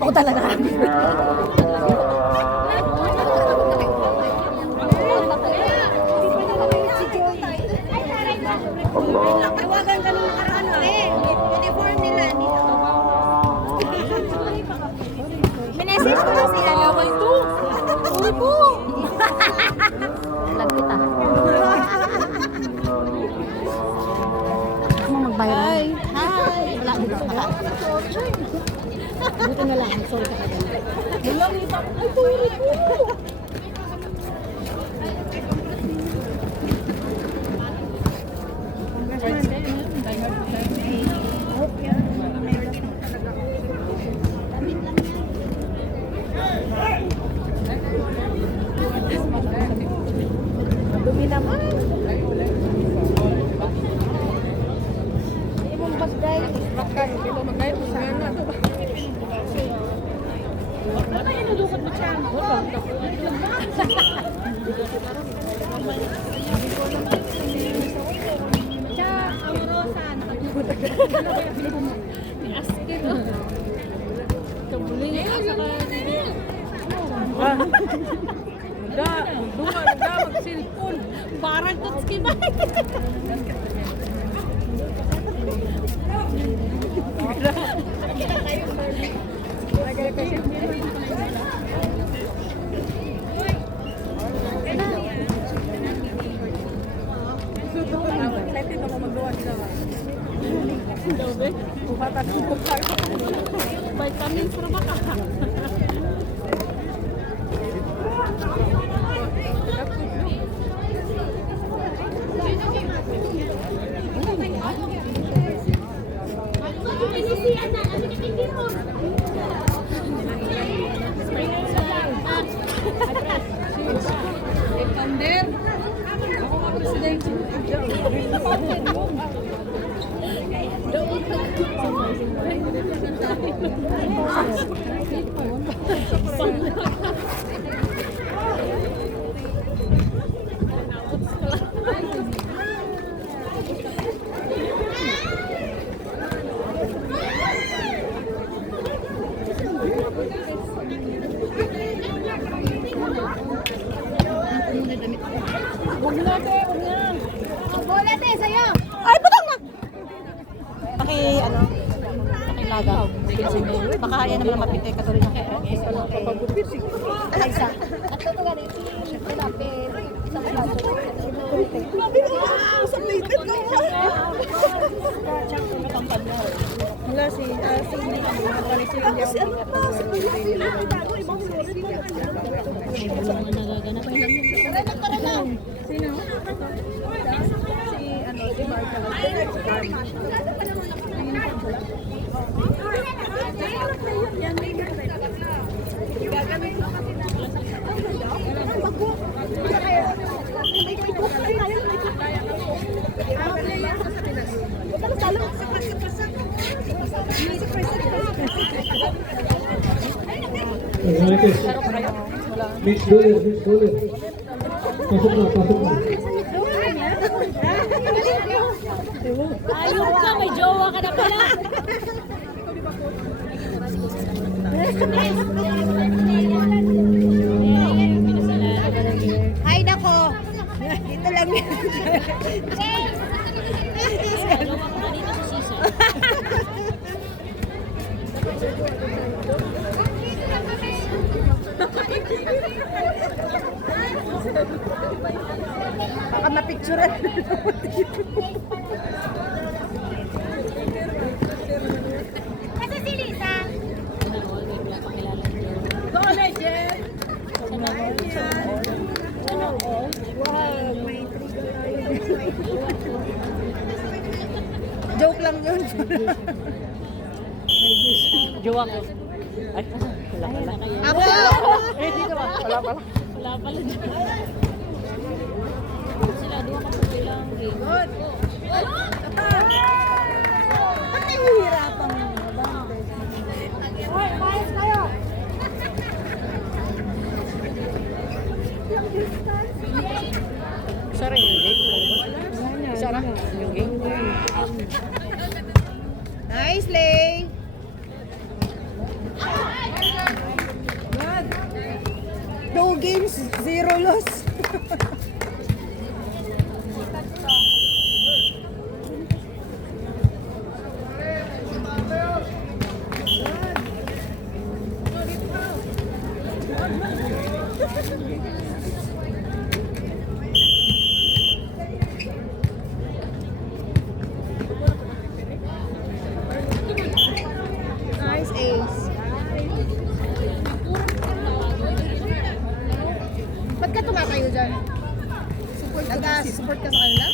Ako talaga. Tawagan ka nung nakaraan uniform nila dito. Minessage ko na sila. Laway to. Uy po. Lagkita. Ano magbayad? Hi. Wala dito. Wala. Buti na lang. Sorry ka pa. Wala. Ay, sorry po. Dumi naman. Imong basday. Bakal. Dito magkaya po sa anak. Ano yung nudukot mo siya? Siya, amorosan. Askin. Kamuling niya sa kanil. Duga, mag-cellphone. Parang tutski ba? Vitamin sa baka. Ay, putang na! Pakilaga. Baka yan naman ang mapitay katulad niya. Ay, isa. At ito nga rin, lapit. Isang kaso. Sa plated na yan. Wala si hindi kami. Kasi ano pa, sa plated na. Ibang nagaganap. Tara lang. Sino? Si Mark. Gagamit mo kasi na. Miss Dollar. Pasok na. Ayun ka, may jowa ka na pala. Ay, nako. Dito lang yan. Baka mapicturean. Kasi si Lisa. Joke lang yun. Jowa ko. Ay, wala pala. Ako! Eh, dito ba? Wala pala. Wala pala. Sila doon kapag lang. Good. Ba't nahihirapan mo? Hoy, maayos kayo. Sarang yung game. Sarang yung game. Nice, Lay! Two games, 0 loss. Nice ace. Ba't ka tumatayo dyan? Support ka sa kanila?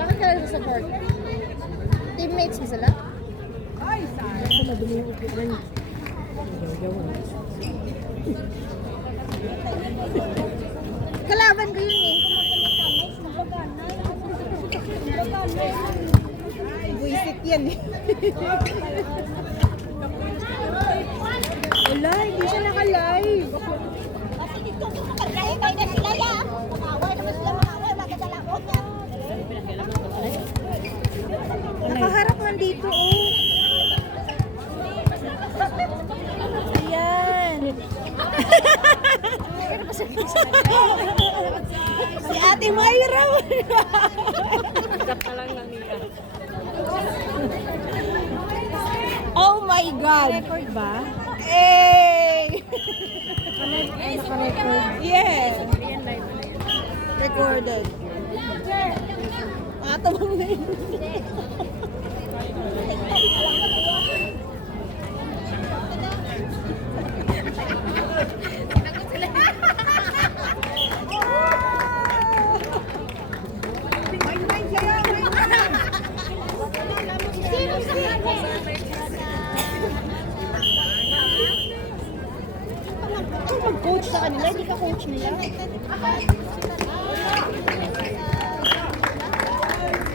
Bakit ka lang support? Teammates mo sila? Kalaban ko yun eh. Buisit yan eh. Wala, hindi siya naka-live. Kasi dito ko makagay na sila ya. Makaway naman sila, makaway. Magdadala ko niya. Nakaharap man dito oh. Ayan. Si Ate Mayra. Oh my God. Record ba? Hey! Yes. Recorded. Tabang na yun. Mag-coach sa kanila, hindi ka coach nila.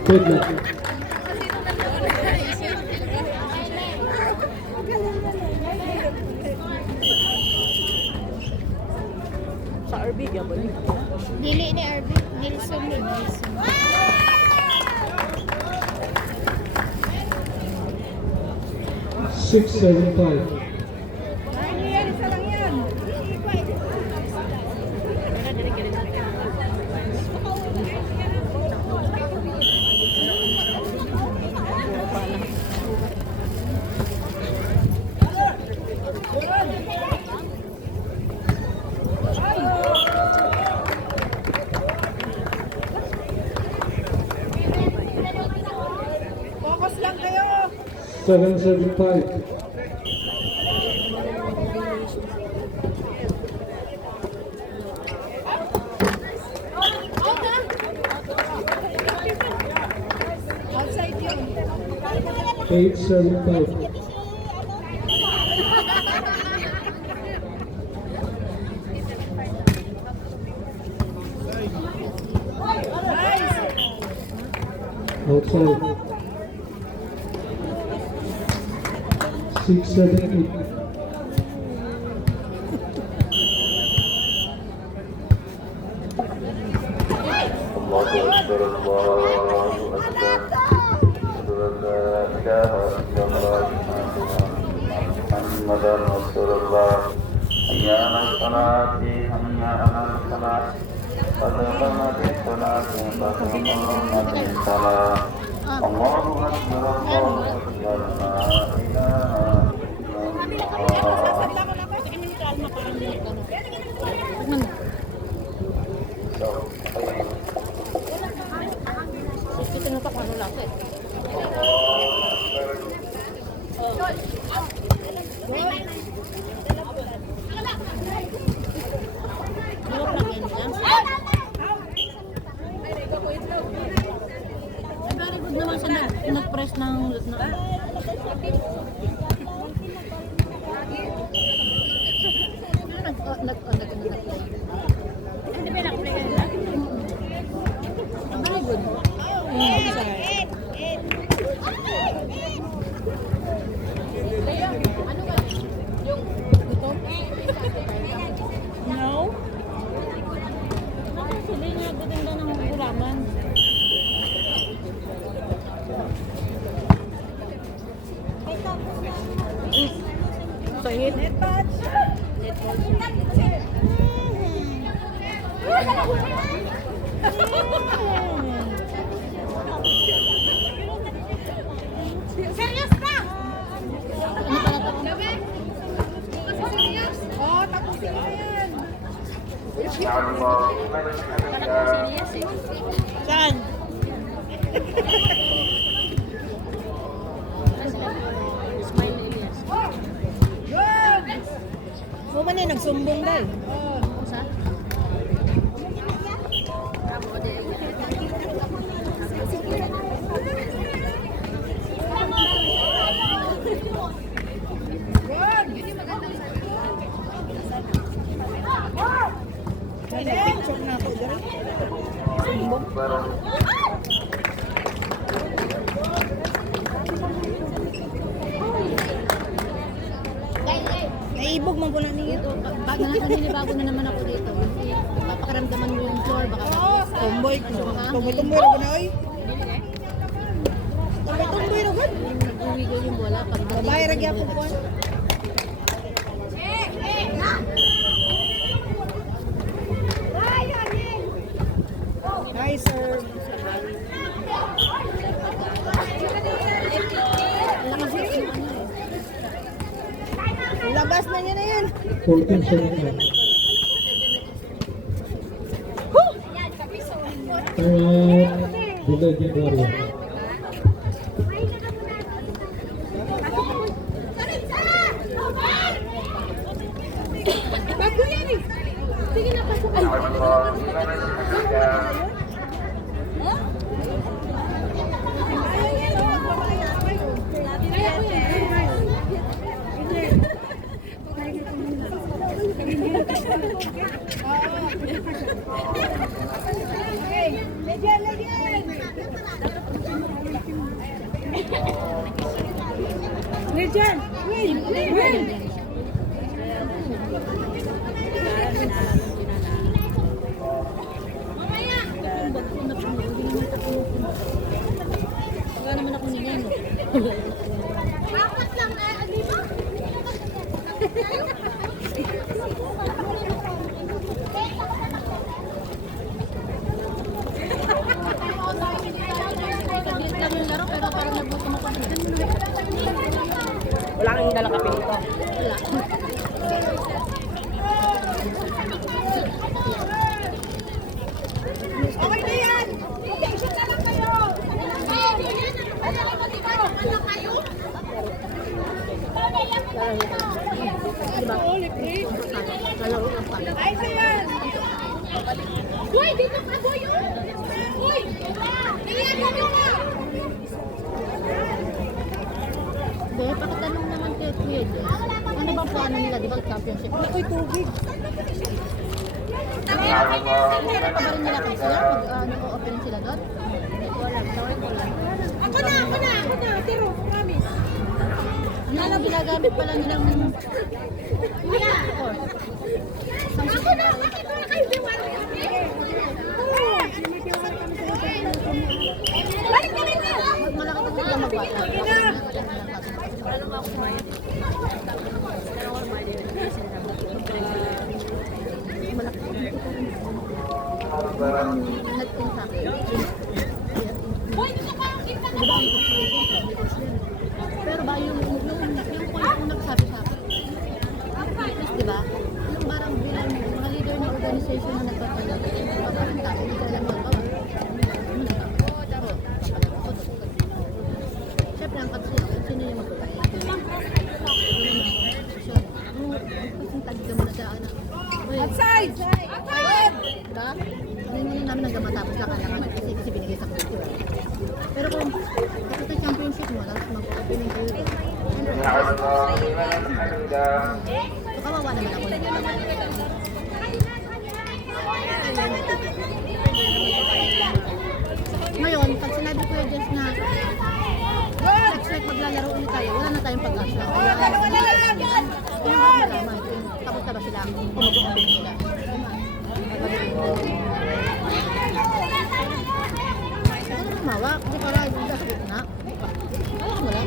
Good luck. Sa RB, gabon. Dili ni RB. Nilson ni Nilson. 675. Focus lang kayo. 775. Outside yun. 875. Outside. 678. الله أكبر الله أكبر أكبر حي على الصلاة حي على الصلاة قد قامت الصلاة قد قامت الصلاة الله أكبر الله أكبر لا إله إلا Ito na pa ano lang eh. Very good naman sa nag-press ng very good. No? Sila nga gaganda ng gulaman. Sahit. Serious na! Ano pala to? Oh, tapusin mo yan. Parang serious eh. Saan? Smile Elias. Good! Mo man eh, nagsumbong dahil. Sa? Galing, chok na ako dyan. Naibog man po na niyo. Naninibago na naman ako dito. Papakaramdaman mo yung floor. Baka Tomboy ko. Tomboy na ko na oy. Tomboy na ko. nag-uwi ko yung bola. Babae ra gyapon ko. Nice sir. Labas na niya na yan. 14 seconds. Delay game area. Bago yan eh. Sige na, pasok. Lejan, win. Wala naman ako niyan. Apat lang na, di ba? Saglit lang yung laro pero parang nagbukom ako. Wala kang dala kape dito. Wala. Okay na yan. Attention na lang kayo. Ano lang mo dito? Ano lang kayo? Diba? Kalaro lang pala. Ay, sa yan. Uy, dito ka boy. Uy, iyan mo nga. Hindi, pakitanong naman kay Kuya Jess. Ano bang plano nila? Di ba championship? Ako'y tubig. Ano ba rin nila kasi sila? Nag-open sila doon? Hindi ko alam. Sorry ko lang. Ako na. Tiro, promise. Ano ang ginagamit pala nilang course? Ako na. Bakit wala kayo diwali? Balik na rin na. Malaki pa sila magbata. nag-in sa akin. Boy, dito pa! Kita ka! Diba, pero ba yung nagsabi sa akin, di ba? Yung parang bilang mga leader ng organization na nagpapalagay, parang tao, hindi ka alam yung siyempre, ang katsi ako, sino yung magpapalagay? Kasing tagig ka muna sa anak. Outside! Diba? Hindi namin hanggang matapos lang anak kasi binigay sa kulto. Pero kung kapag championship mo, tapos mag-opening kayo, so kawawa naman ako. Ngayon, pag sinabi ko yung Jess na next week maglalaro ulit tayo, wala na tayong pag-asa. Yung ba malaman, tapos ka ba sila kumukumpin nila. Ano lumawak? Hindi para sa gitna. Wala ka wala.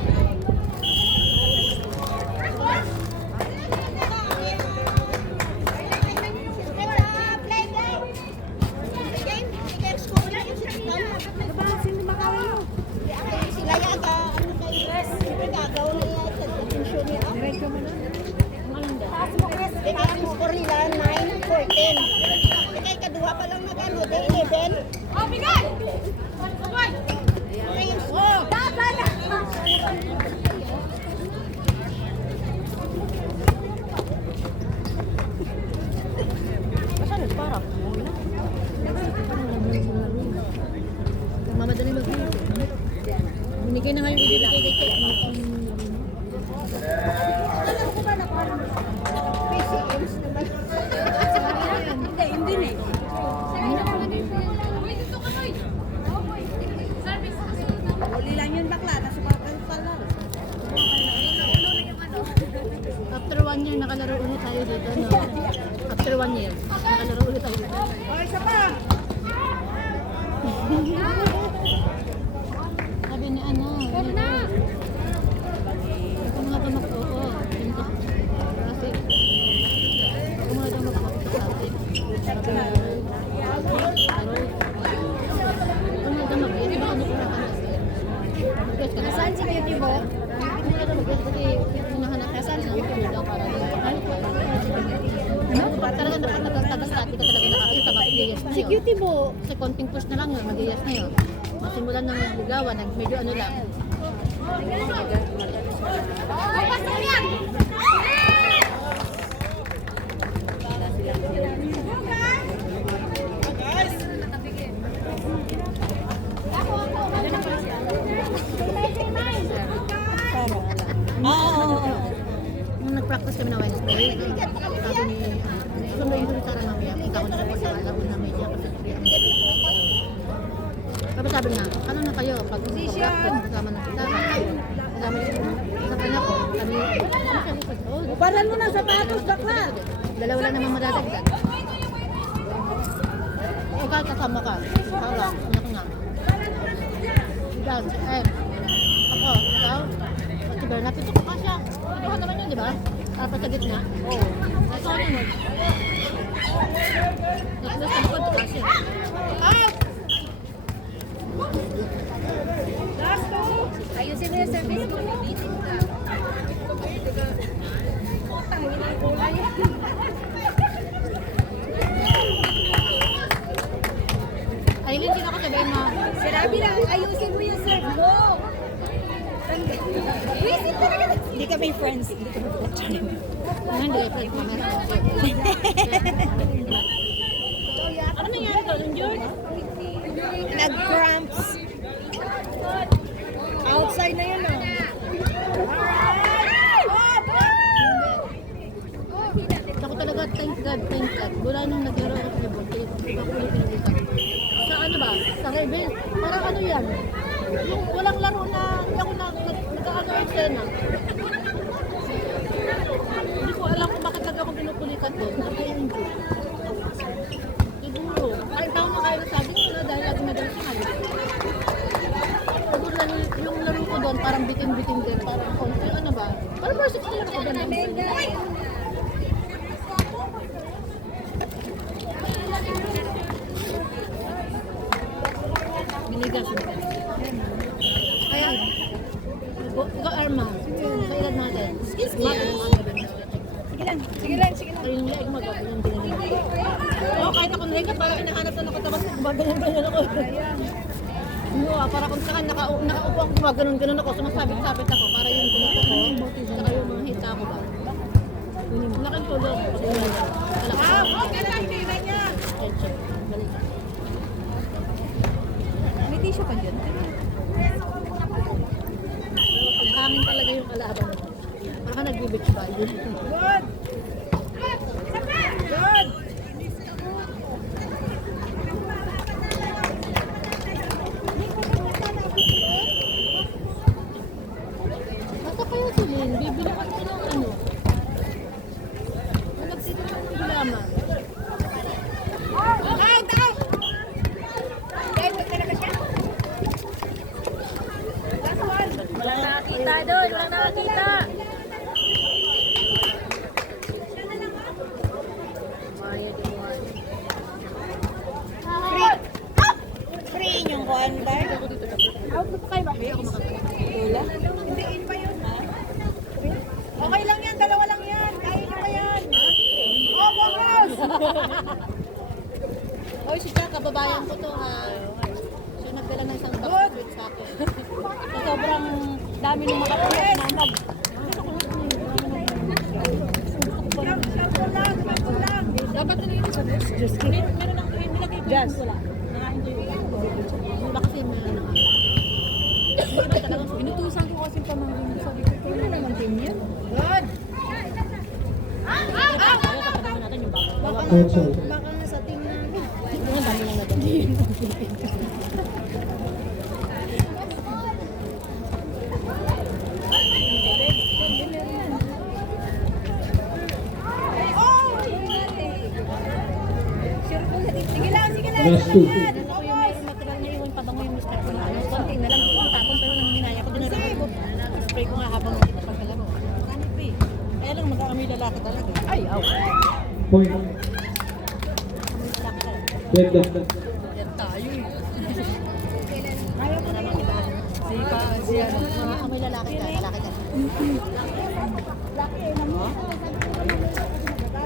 Oh, bigay! Boy! Oh! Dapat! Masyado, parang. Mamadali mag-video. Binigay na nga yung ibibigay kay Kate. Hindi na eh. Boy, dito ka, boy! Service kasi. Uli lang yun bakla, nasa pagkakal lang. After 1 year, nakalaro ulit tayo dito, no? After 1 year, nakalaro ulit tayo dito. Oh, isa pa! Sabi ni ano, ako mga damak-oo. Kasi, ako mga damak-oo sa atin. Ako mga damak-oo. Hindi ba ano ko na kami? Saan si Beauty Bo? Hindi ka damak-oo kasi hinahanap ka saan siya yung daw para doon. Talaga nakatagas natin ka talaga nakakita mag-iyas na Si yun. Cutie Bo! Kasi konting push na lang yun, mag-iyas na yun. Masimulan ng ligawan, medyo ano lang. Oh, basta yan! Nung nag-practice kami na Wednesday, sabi ni, sunduin ko ni Sarah mamaya, punta ko na lang po sa alaun na media kasi sabi niya, ano na kayo, pag practice kasama na kita, kasama sa kanya ko, kami, Ubaran mo ng sapatos bakla! dalawa lang naman madadagdag. Ikaw kasama ka, parang, ano ko nga. Yan, si M. Ako, ikaw, si Bernard, ito ko kasya. Ito ka naman yun, di ba? Tapos sa gitna. Oo. Ito ka naman. Next na sa likod, ito kasya. Ayusin mo yung service ko. Bitin ka. Aileen, sino ka sabihin mo? Sinabi lang, ayusin mo yung serve mo. Wisit talaga. Hindi kami friends. Hindi, friend mo. Ano nangyari ko? Injured? Nag-cramps. Outside na yun ah. Ako talaga, thank God. Wala nang naglaro ako sa Bonte. Ako ulit pinagita. Sa ano ba? Sa Rebel. Parang ano yan? Yung walang laro na, hindi ako nagkaano yung sena. Hindi ko alam kung bakit lagi ako pinupulikat doon. Kasi yung injured. Siguro. Kahit ako makaya na sabi ko na dahil lagi madalas sa kanya. Siguro lang yung laro ko doon, parang biting-biting din. Parang konti, ano ba? Parang versus ko lang ako doon. Ayun yung leeg mo, gawin yung ginagawa. Oo, kahit ako nahiga, parang hinahanap na nakatabas, gumaganyan-ganyan ako. Para kung saan nakaupo ako, gumaganon-ganon ako, sumasabit-sabit ako, para yung gumato ko, saka yung mga hita ko ba. Laking tulog. Okay lang, tingnan niya. May tissue ka dyan? Hangin talaga yung kalaban mo. Baka nag-beach ba? Good. Good. Basta kayo silin, bibili ka ko ng ano. Nagtito ng gulaman. Out, out. Guys, wag talaga siya. Last one. Walang nakakita doon, walang nakakita. Free yung kuhan ba? Out na pa kayo ba? Ako makakita. Wala. Hindi, in pa yun, ha? Okay lang yan, dalawa lang yan. Kaya nyo pa yan. Oh, focus! Oy, si Jack, kababayan ko to ha. Siya nagdala ng isang box of sweets sa akin. So, sobrang dami ng mga puyat na nag... Sample lang, sample lang. Dapat na ito sa box. Just kidding. Meron lang, nilagay ko yung wala. Naka-enjoy ko. Wala kasi meron ako. Inutusan ko kasi pamangkin ko. Sabi ko, wala naman din yan. Good. Kaya kapatid natin yung bago. Outside. Baka nga sa team namin. Ang dami lang natin. Sige lang, sige lang. Last two. Ano ko yung mayroong material na iwan pabango yung Mr. ko na. Konti na lang yung tapon pero nang hinaya ko dinala ko. Spray ko nga habang pagkalaro. Ano pa eh. Kaya lang magkakami lalaki talaga. Ay, aw. Point. Kami lalaki talaga. Dead down. Yan tayo eh. Ayaw ko na lang iba. Si ano. Mga kami lalaki ka. Lalaki ka.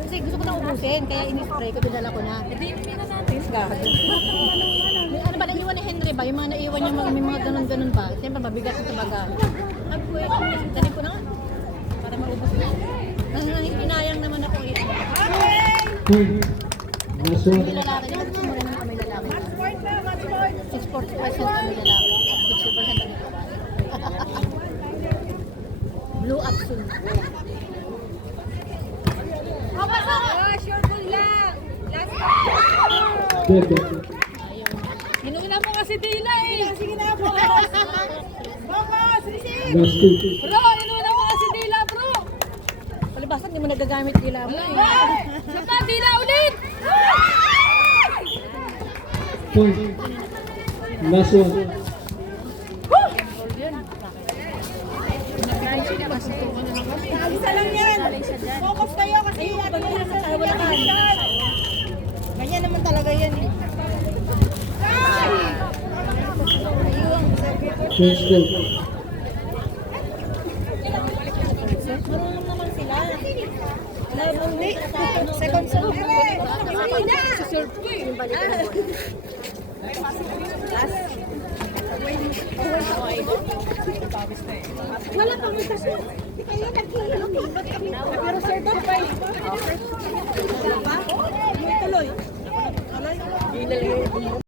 Kasi gusto ko na ubusin. Kaya in-spray ko. Dinala ko na. Hindi na natin. Gago. May ano ba naiwan ni Henry ba? Yung mga naiwan niya may mga ganun-ganun ba? Siyempre mabigat ito baga. Dali ko na nga. Para maubos na. Hinayang naman ako eh. Point. Last Kami one. lalaki. Di ba gusto mo naman kami lalaki? Match point na, match point. 60% kami lalaki. 60% kami babae. Blue up soon. Oh, sure full lang. Last Dead down. Ayaw. Inuna mo kasi Dila eh. sige na, focus. Focus, receive. Last two. Bro, inuna mo kasi Dila bro. Palibasan, hindi mo nagagamit nila mo eh. Sapa, Dila ulit. Point. Last one. Isa lang yan. Focus kayo kasi ano yan sa yan. Ganyan naman talaga yan eh. Change two. Marunong naman sila. Hindi. Second song. Susurf ko eh. Yung balikan mo. Wala pang kasi. Kaya nag-iilong. Pero certified. Wala pa? Tuloy.